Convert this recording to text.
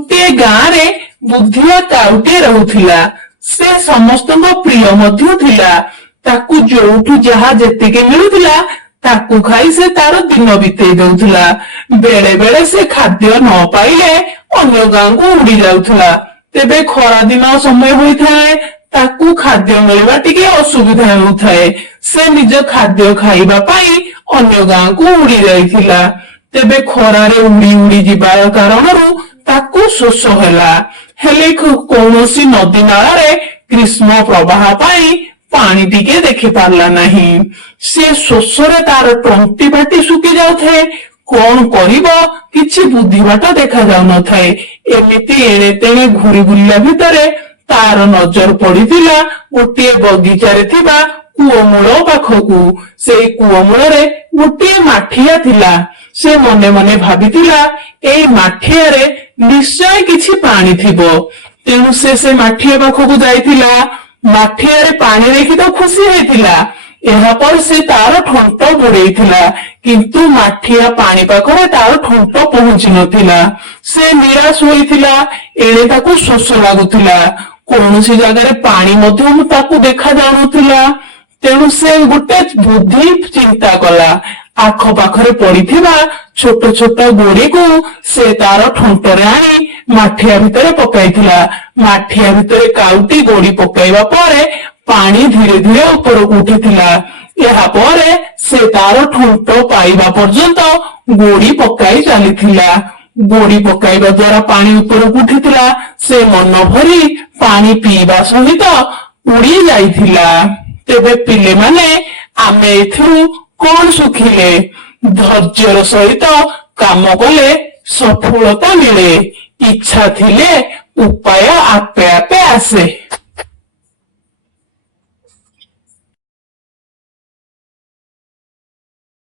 गोटे गाँव रे बुद्धिया काउटे रहुथिला। से समस्त प्रिय मध्य थिला। ताकू जोठू जहा जेतिके मिलुथिला ताकू खाई से तार दिन बितेई दउथिला। बेले बेले से खाद्य न पाइले अन्य गाँ को उड़ी जाउथिला। तेबे खरा दिन समय होइथाए ताकू खाद्य मिलवा टिके असुविधा होउथाए। से निज खाद्य खाइबा पाई अन्य गाँ को उड़ी जाइथिला। तेबे खरारे उड़ी उड़ी जिबा कारणरू ताकू शोष होला। हेले कौनसी नदी नाଳରେ ग्रीष्म प्रवाह पाई पानी टिके देखि पारला नहीं। से शोषरे तार टंटी बाटी सुकी जाउथे। कौन करिबो किछि बुद्धि बाट देखा जाउ न थाए। एमिति एणे तेणे घुरी बुलिया भितरे तार नजर पड़िथिला गोटे बगीचारे थिबा कूअमूल पाखकू। सेई कूअमूलरे गोटे माठिया थिला। से मने मने भाबिथिला एई माठियारे निश्चय किछि पानी थिबो। तेणु से माठिया पाखकू जाइथिला। माठियारे पानी देखि तो खुशी होइथिला। एहा पर से तार ठंट बुड़ेइथिला किंतु माठिया पानी पाखरे तार ठंट पहुंची नथिला। से निराश होइथिला। एणे ताकू शोष लागुथिला। कौनसी जगह पानी मध्य ताकू देखा जाउनथिला। तेणु से गोटे बुद्धि चिंता कला। आख पाखरे पड़िथिबा छोट छोट गोड़ी को से तार ठंटरे आनी माठिया भितरे पकाइथिला। माठिया भितरे काउटी गोड़ी पकाइबा परे पानी धीरे धीरे ऊपर उठिथिला। एहा परे से तार ठंट पाइबा पर्यंत गोड़ी पकाई चलीथिला। गोड़ी पकाइबा द्वारा पानी ऊपर उठिथिला। से मन भरी पानी पीवा सहित उड़ी जाइथिला। तेबे पिले माने आमे एथिरु कौन सुखिले? धैर्यर सहित काम कले सफलता मिले। इच्छा थिले उपाय आपे आपे आसे।